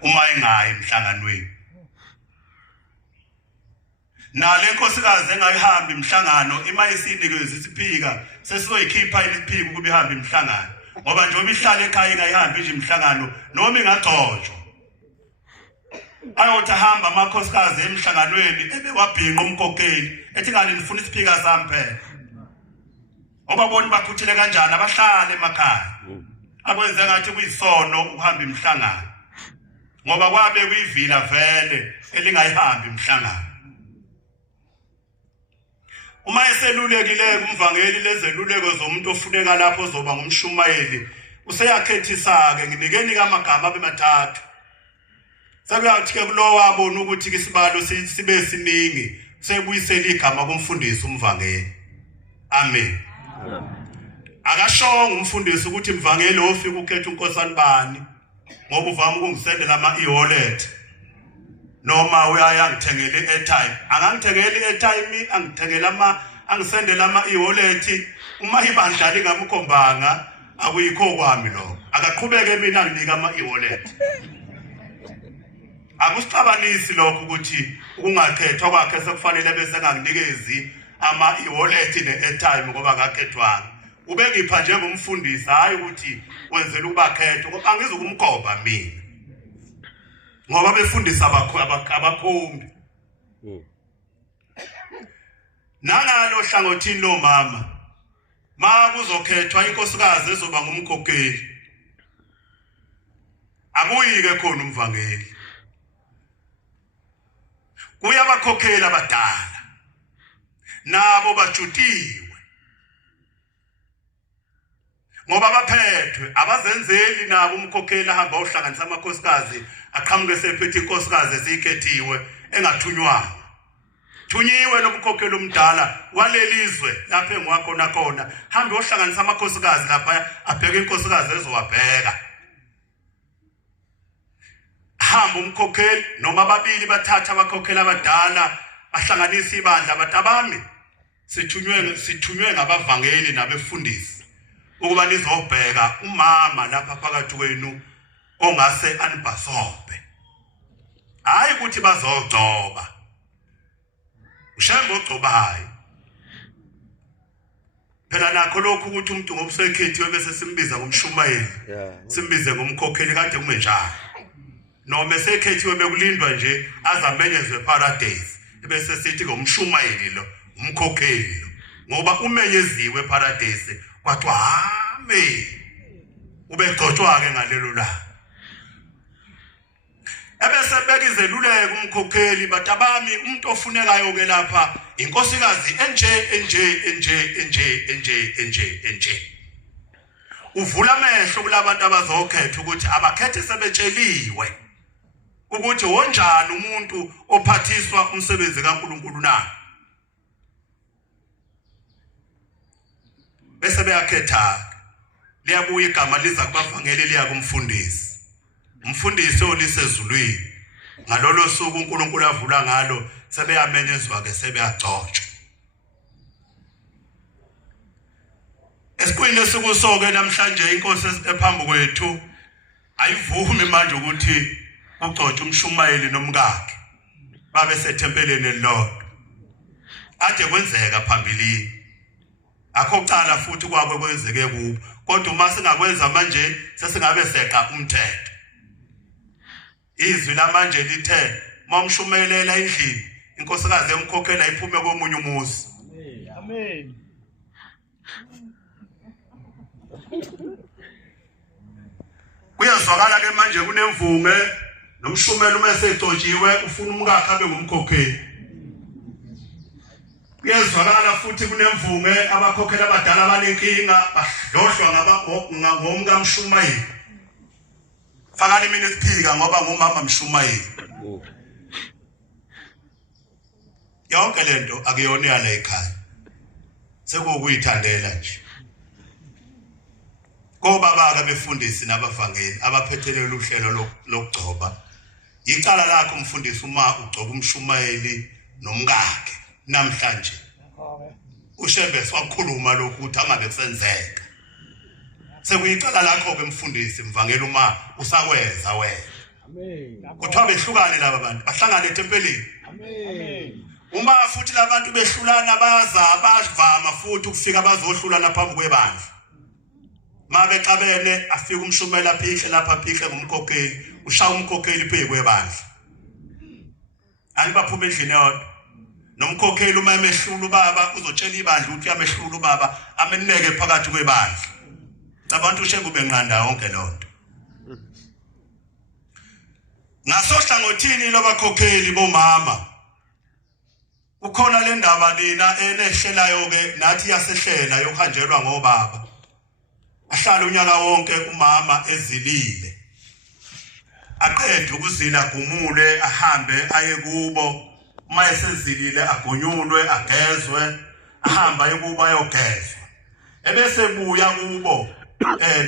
uma engayi emhlanganweni. Nale nkosikazi engayihambi imhlangano imayisinike isiphika sesizoyikhipha isiphiko kuba ihambe imhlangano ngoba njengoba ihlala ekhaya engayihambi nje imhlangano noma ingagcotshwa ayothi ahamba amakhosikazi emhlanganweni ebewabhinqa umkokeli ethi ngani nifuna isiphika sami phela obaboni bakhuthele kanjani abahlale emakhaya akwenze ngathi kuyisono ukuhamba imhlangano ngoba kwabe kuyivila vele elingayihambi imhlangano. Uma eselulekile kumvangeli lezeluleko zomuntu ofuneka lapho ozoba ngumshumayeli useyakhethisa-ke nginikeni kamagama abemathathu. Sakuyathi ke kulo wabona ukuthi isibalo sibe siningi sebuyisela igama kumfundisi umvangeli. Amen. Akashonga umfundisi ukuthi mvangeli ofika ukhetha unkosana bani ngoba uvama ukungisendela ama-e-wallet noma uyaya ngithengele i-airtime angangithengeli i-airtime angisendela ama-e-wallet uma ibandla lingamkhombanga akuyikho kwami lokho akaqhubeke mina nginika ama-e-wallet. Akusixabanisi lokho ukuthi ukungakhethwa kwakhe sekufanele bese enganginikezi ama-e-wallet ne-airtime ngoba akakhethwanga. Ubengipha njengomfundisi hayi ukuthi wenzela ukubakhethwa ngoba angizukumgobha mina ngoba befundisa abakhombi. Nangalo hlangothini lo mama ma kuzokhethwa inkosikazi ezoba ngumkhokheli akuyike khona umvangeli kuyabakhokheli abadala nabo bajutiwe ngoba baphethwe abazenzeli nabo umkhokheli ahamba ohlanganisa amakhosikazi aqhamuke sephethe inkosikazi ezikhethiwe engathunywanga. Thunyiwe lomkhokheli omdala walelizwe lapha engwakhona khona hamba ohlanganisa amakhosikazi lapha abheke inkosikazi ezowabheka. Hamba umkhokheli noma ababili bathatha abakhokheli abadala bahlanganisa ibandla abatabami sithunywe ngabavangeli nabefundisi ukuba nizobheka umama lapha phakathi kwenu ongase anibhasobe hayi ukuthi bazogcoba ushembe ogcobayo phela nakho lokhu ukuthi umuntu ngobusekhethiwe bese simbiza ngomshumayeli simbize ngomkhokheli kade kume njalo noma esekhethiwe bekulindwa nje azamenyezwe paradise bese sithi ngomshumayeli lo umkhokheli lo ngoba umenyeziwe paradise kwathiwa amen ubegcotshwa ke ngalelo la ebese bekizeluleke umkhokheli batabami umuntu ofunekayo ke lapha inkosikazi enje uvula amehlo kulabantu abazokhetha ukuthi abakhethe sebetsheliwe ukuthi wonjani umuntu ophathiswa umsebenzi kaNkulunkulu na bese beyakhetha liyabuya igama liza kubavangeli liya kumfundisi umfundisi olisezulwini ngalolo suku uNkulunkulu avula ngalo sebeyamenyezwa ke sebeyagcotshwa. Esikwini sikusoke namhlanje inkosi ephambi kwethu ayivumi manje ukuthi ugcotshwe umshumayeli nomkakhe babe sethempeleni elilodwa ade kwenzeka phambilini akho cala futhi kwakho kwenzeke kubo kodwa uma singakwenza manje sesingabe seqa umthetho. Izwi lamanje lithe momshumelela endlini inkosikazi emkhokhela iphume komunye umuzi. Amen. Kuyazwakala ke manje kunemvunge nomshumela uma esegcotshiwe ufuna umkakhe abe ngumkhokheli. Kuyazwakala futhi kunemvunge abakhokheli abadala abanenkinga bahlohlwa ngomka mshumayeli. Fakani mina isiphika ngoba ngumama mshumayeli. Yonke lento akuyona yala ekhaya. Sekuyithandela nje. Kobaba befundisi nabavangeli abaphethelele uhlelo lokugcoba. Icala lakho umfundisi uma ugcoba umshumayeli nomkakhe namhlanje. Ushebe swakhuluma lokhu ukuthi angabe kusenzeka. Sekuyicala lakho ke mfundisi mvangeli uma usakweza wena. kuthiwa behlukane laba bantu bahlangane etempeleni. Uma futhi labantu behlulana bavama futhi ukufika bazohlulana phambi kwebandla. Mabe xabene afika umshumela phihle lapha phihle ngumkhokheli ushaya umkhokheli phezu kwebandla. Anibaphume endlini yodwa. Nomkhokheli uma emehlula ubaba uzotshela ibandla ukuthi uyamehlula ubaba ameneke phakathi kwebandla. Abantu ushengu benqanda yonke lonto. Ngasohlangothini lobakhokheli bomama. Ukhona le ndaba lena enehlelayo ke nathi yasehlela yokuhanjelwa ngobaba. Ahlala unyaka wonke umama ezilile. Aqede ukuzila gumule ahambe aye kubo. Uma esezilile agonyulwe agezwe ahamba aye kubo ayogezwa. Ebese buya kubo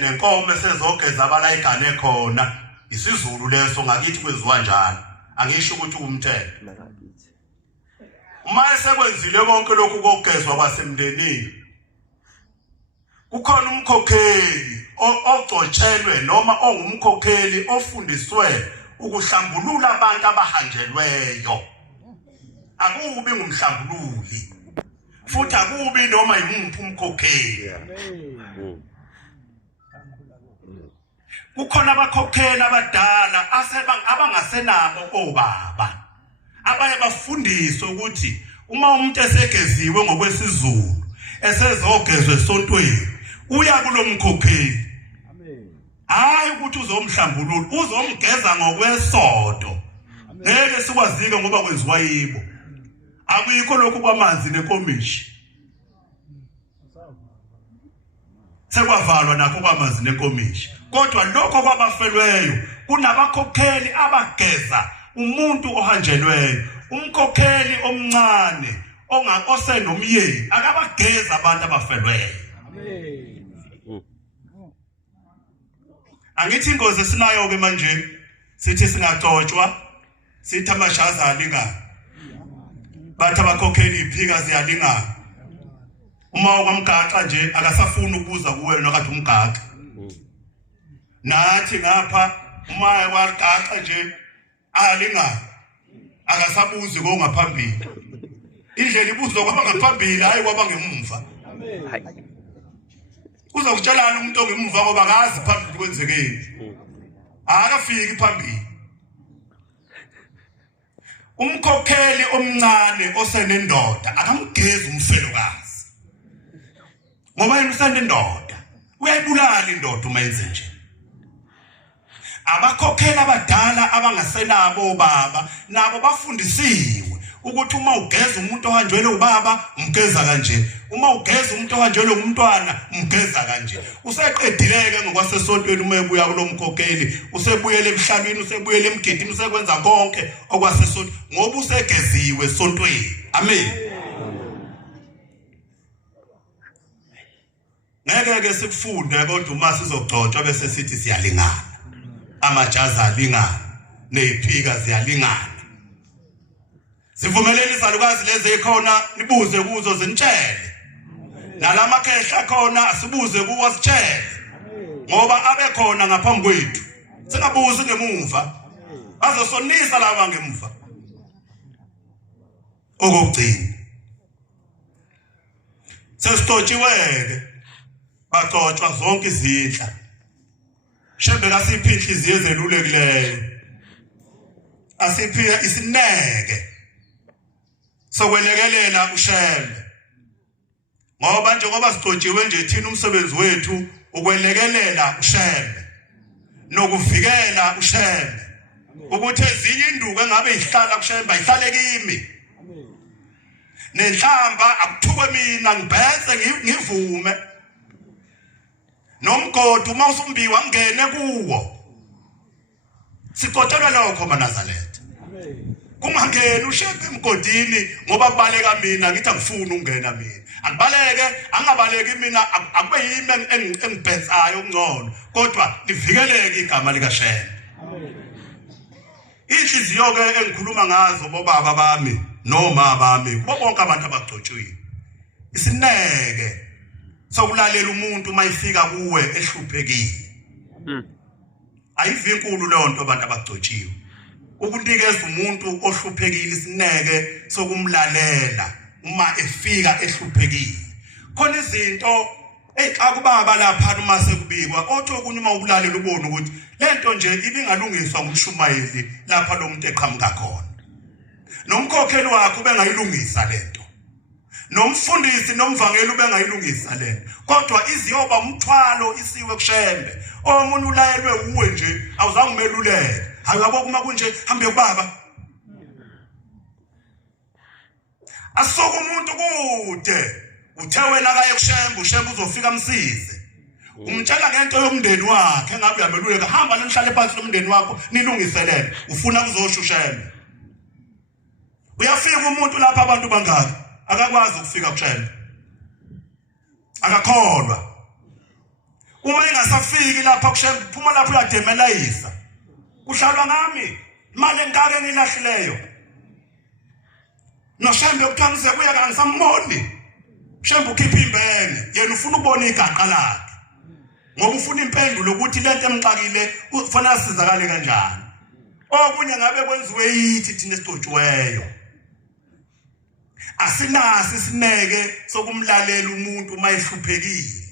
nenkomo esezogeza abala igane khona. Isizulu leso ngakithi kwenziwa njalo. Angisho ukuthi umthetho. Uma esekwenzile konke lokhu kokugezwa kwasemndenini. Kukhona umkhokheli ogcotshelwe noma ongumkhokheli ofundiswe ukuhlambulula abantu abahanjelweyo. Akubi ngumhlambululi. Futhi akubi noma yimuphi umkhokheli. Kukhona abakhokheli abadala abangasenabo obaba. Abaye bafundiswe ukuthi uma umuntu esegeziwe ngokwesizulu esezogezwe esontweni uya kulomkhokheli. Hayi ukuthi uzomhlambulula uzomgeza ngokwesodo. Ngeke sikwazike ngoba kwenziwa yibo. Akuyikho lokhu kwamanzi nenkomishi. Sekwavalwa nakho kwamanzi nenkomishi. Kodwa lokho kwabafelweyo kunabakhokheli abageza umuntu ohanjelweyo. Umkhokheli omncane osenomyeni akabageza abantu abafelweyo. Angithi ingozi esinayo ke manje sithi singagcotshwa sithi amashaza alingana. Bathi abakhokheli iphika ziyalingana. Uma ukwamgaxa nje akasafuni ukuza kuwe nokade umgaxa. Nathi ngapha uma wagaxa nje alingana. Akasabuzi ko ngaphambili. Indlela ibuzwa kwaba ngaphambili hayi kwaba ngemuva. Uzokutshelana umuntu ongemuva ngoba akazi phambili kwenzekeni. Akafiki phambili. Umkhokheli omncane osenendoda akamgezi umfelokazi. Ngoba yena usenendoda. Uyayibulala indoda uma yenze nje. Abakhokheli abadala abangasenabo obaba nabo bafundisiwe ukuthi uma ugeza umuntu ohanjelwe ubaba umgeza kanje. Uma ugeza umuntu ohanjelwe umntwana umgeza kanje. Useqedileke ngokwasesontweni uma ebuya kulomkhokheli usebuyele emhlabeni usebuyele emgidini usekwenza konke okwasesonto ngoba usegeziwe esontweni. Amen. Ngeke sikufunde kodwa uma sizogcotshwa bese sithi siyalingana. Amajazi alingana neziphika ziyalingana. Sivumeleni izalukazi lezi ekhona nibuze kuzo zinitshele. Nalamakhehla khona asibuze kuwo sitshele. Ngoba abekhona ngaphambi kwethu. Singabuzi ngemuva. Bazosonisa laba ngemuva. Okugcina. Sesitotshiweke. Bagcotshwa zonke izindla. Shembe kasiphi inhliziyo ezelulekileyo. Asiphi isineke. Sokwelekelela ushembe. Ngoba njengoba sigcotshiwe nje thina umsebenzi wethu ukwelekelela ushembe. Nokuvikela ushembe. Ukuthi ezinye induku engabe ihlala kushembe ayihlale kimi. Nenhlamba akuthukwe mina ngibheze ngivume. Nomgodi uma usumbiwa ngene kuwo. Sigotshelwa lokho maNazaretha. Kungangeni ushembe emgodini ngoba kubaleka mina ngithi angifuni ukungena mina. Akubaleke angabaleki mina akube yimi engibhezayo ungcono kodwa livikeleke igama lika Shembe. Inhliziyo ke engikhuluma ngazo bobaba bami noma bami bonke abantu abagcotshiwe. Isineke sokulalela umuntu mayifika kuwe ehluphekile. ayivinkulu leyo nto abantu abagcotshiwe ukunikeza umuntu ohluphekile isineke sokumlalela uma efika ehluphekile khona izinto akubaba lapha uma sekubikwa othi okunye uma ukulalela ubone ukuthi lento nje ibingalungiswa ngumshumayeli lapha lo muntu eqhamuka khona nomkhokheli wakhe ubengayilungisa lento nomfundisi nomvangeli ubengayilungisa lento kodwa iziyoba umthwalo isiwe kushembe omunye ulayelwe uwe nje awuzange umeluleke ayabo kuma kunje hambe kubaba asoko umuntu kude uthe wena kaye kushembe ushembe uzofika msize umtshela ngento yomndeni wakhe engabe uyameluleka hamba nihlale phansi lomndeni wakho nilungiselele ufuna kuzoshushembe uyafika umuntu lapha abantu bangaka akakwazi ukufika kushembe akakholwa uma engasafiki lapha kushembe phuma lapha uyademelayisa kuhlalwa ngami imali engaka engilahlileyo noshembe ukuthanise kuya kangisamboni shembe ukhipha imbene yena ufuna ukubona igaqa lakhe ngoba ufuna impendulo ukuthi lento emxakile ufuna asizakale kanjani okunye ngabe kwenziwe yithi thina esidotshiweyo asinasi isineke sokumlalela umuntu uma ehluphekile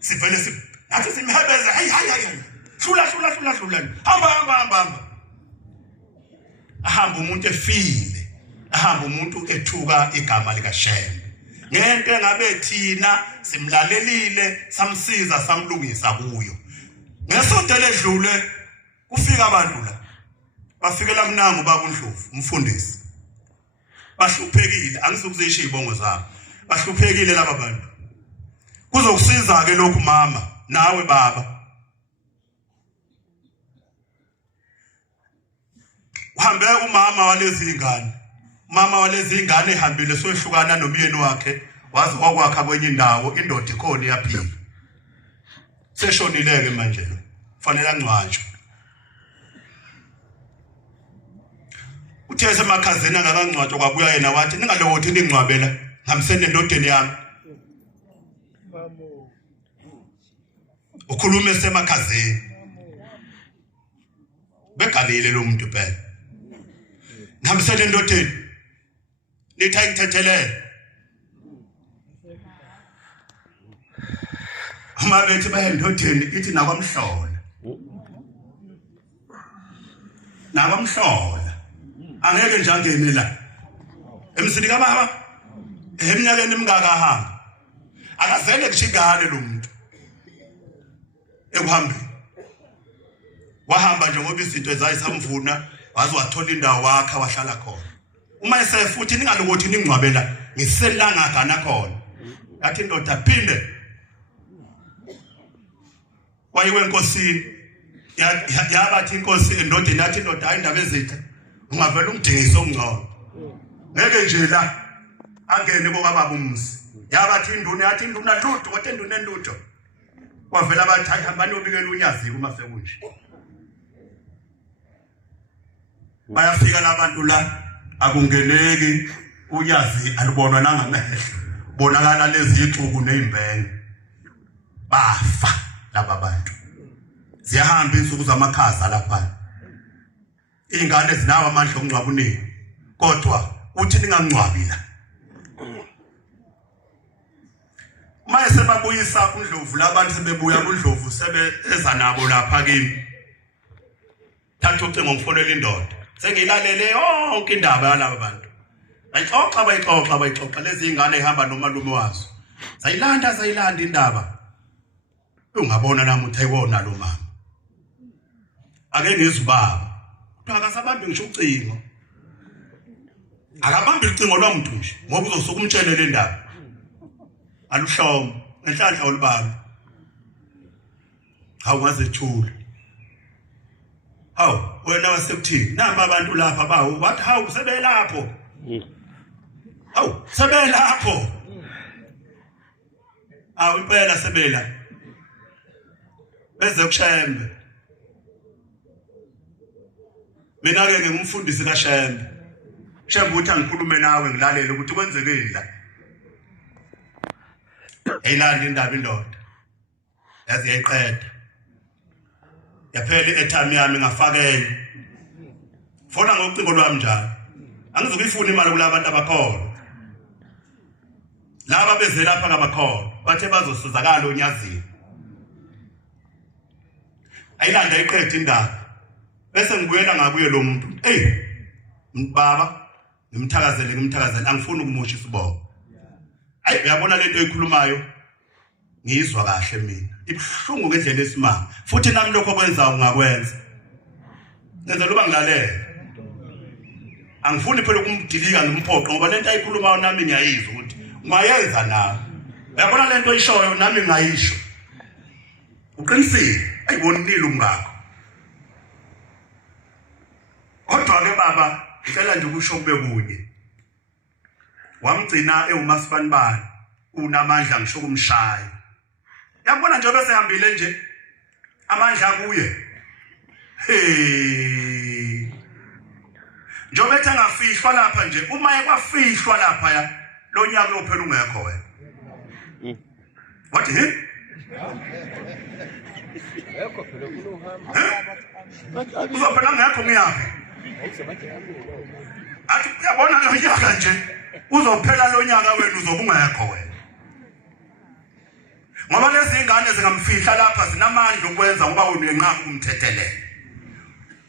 sivele athi simhebeze hayi hlula hamba ahamba umuntu efile ahamba umuntu ethuka igama lika Shembe ngento engabe thina simlalelile samsiza samlungisa kuyo ngesonto ledlule kufika abantu la bafikela kunangu bakuNdlovu umfundisi bahluphekile angisukuzisho izibongo zabo bahluphekile laba bantu kuzokusiza ke lokhu mama nawe baba uhambe umama walezi ingane ehambile sohlukana nomyeni wakhe waze wakwakha kwenye indawo indoda ikhona iyaphila seshonileke manje lo kufanele angcwatshwe uthe semakhazeni angakangcwatshwa kwabuya yena wathi ningalowothi ningcwabela ngamsene endodeni yami ukhulume semakhazeni begalile lo muntu phela ngamsene endodeni lithi ayithethelele uma bethi bayendodeni ithi nakwamhlola angeke nje angene la emsini kababa eminyakeni emingaka hamba akazele kushingane lo muntu ekuhambeni wahamba nje ngoba izinto ezayisamvuna waze wathola indawo wakhe wahlala khona uma esefuthi ningalokuthi ningcwabela ngiselanga gana khona yathi indoda phinde wayiwe enkosini yabathi inkosi endodeni yathi indoda hayi indaba ezitha ungavela umdingisi omngcono ngeke nje la angene kokababa umzi yabathi induna yathi induna lutho kodwa induna enlutho kwavela abathi hambani yobikela unyazi uma sekunje bayafika labantu la akungeneki unyazi alubonwa nangamehlo bonakala lezi ixuku nezimbenge bafa laba bantu ziyahamba insuku zamakhaza lapha ingane zinawo amandla okungcwaba unini kodwa uthi ningangcwabi la mase babuyisa uNdlovu labantu sebebuya kuNdlovu sebe eza nabo lapha kimi thatha ucingo ngifonela indoda sengilalele yonke indaba yalabo bantu bayixoxa lezi ingane ihamba nomalume wazo sayilanda indaba ungabona nami uthi ayibona lo mama ake ngizubaba akasabambi ngisho ucingo akabambi ucingo lwamuntu nje ngoba uzosuka umtshelele indaba aluhlomo enhlanhla olubaba awungazethula wena wasekuthini namba abantu lapha bawo wathi sebelapho sebelapho impela sebela beze kuShembe mina ke ngingumfundisi kaShembe uthi angikhulume nawe ngilalele ukuthi kwenzekeni la eyilanda indaba indoda yazi yayiqeda yaphela i-airtime yami ngafakela fona ngocingo lwami njalo angizokuyifuna imali kulabo bantu abakhona laba beze lapha ngabakhona bathe bazosizakala onyazini ayilanda iqedwe indaba bese ngibuyela ngakuye lo muntu baba ngimthakazele angifuni ukumusha isibongo uyabona lento eyikhulumayo ngizwa kahle mina ibhlungu ngendlela esimanga futhi nami lokho kwenzayo ngakwenza ngenzela uba ngilalela angifuni phela ukumdilika ngimphoqo ngoba lento ayikhulumayo nami ngiyayizwa ukuthi ungayenza nawe uyabona lento oyishoyo nami ngayisho uqinisile ayibonile umngakho kodwa ke baba ngicela nje ukusho kube kunye wamgcina ewumasifani unamandla ngisho kumshaya yabona nje bese hambile nje amandla kuye njobe ethi angafihlwa lapha nje uma ekwafihlwa lapha ya lo nyaka uphela ungekho wena wathi Ekho phela kunohamba uzophela ngekho ngiyaphi athi uyabona lo nyaka nje uzophela lo nyaka wena uzobe ungekho wena ngoba lezi ingane zingamfihla lapha zinamandla ukwenza ngoba wena unenqaba kumthethelela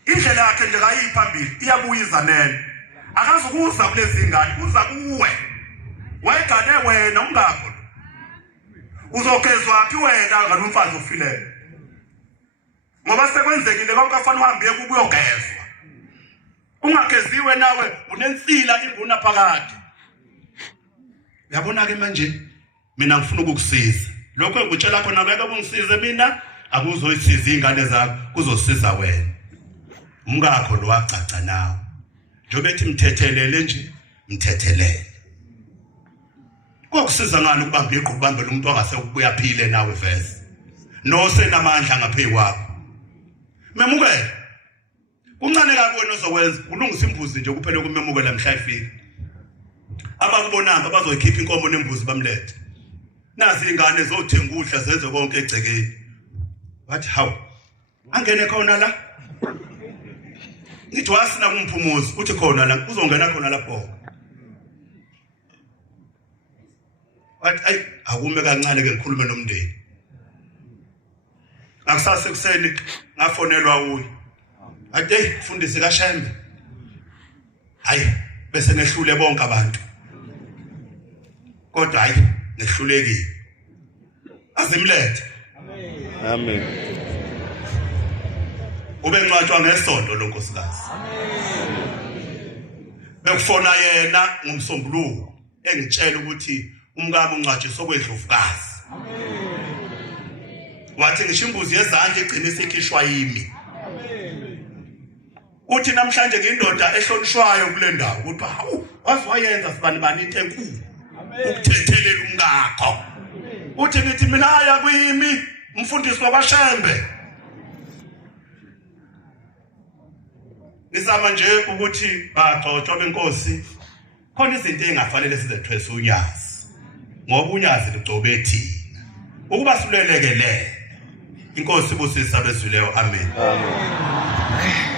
indlela yakhe nje kayiphambili iyabuyiza nene akazukuza kulezi ingane uza kuwe wayegane wena ungakho uzokezwa phi wena ngalomfazi ofileyo ngoba sekwenzekile konke afanele uhambe kubo uyogezwa ungageziwe nawe unensila inguna phakathi yabona ke manje mina ngifuna ukukusiza lokho engikutshela khona ngeke ungisize mina akuzoyisiza ingane zakho kuzosiza wena umngakho lo wacaca nawe njobe ethi mthethelele nje mthethelele kokusiza ngani ukubamba iqhubamba ubambe lo muntu ongase ukubuya phile nawe vese no senamandla ngaphe kwakho memukela kuncane kabi wena ozokwenza ulungisa imbuzi nje kuphela kumemukela mhla ifika abakubonanga bazoyikhipha inkomo nembuzi bamlethe nazi ingane zothenga ukudla zenze konke egcekeni wathi hawu angene khona la ngithi wasina kumphumuzi uthi khona la uzongena khona lapho wathi ayi akume kancane ke ngikhulume nomndeni akusase kuseni ngafonelwa uyi athi mfundisi kaShembe hayi bese nehlule bonke abantu kodwa hayi nehlulekile azimlethe amen ube ncwatshwa ngesonto lonkosikazi bekufona yena ngomsombuluko engitshela ukuthi umkami uncwatshiswa kwedlovukazi wathi ngisho imbuzi yezandla igcina isikhishwa yimi uthi namhlanje ngindoda ehlonishwayo kule ndawo ukuthi hawu waziwayenza sibani bani into enkulu ukuthethelela umngakho uthi nithi mina aya kwimi umfundisi wabaShembe ngisama nje ukuthi bagcotshwa benkosi khona izinto engafanele sizethwesa unyazi ngoba unyazi ligcobe thina ukuba silelekele inkosi busisa bezwileyo amen amen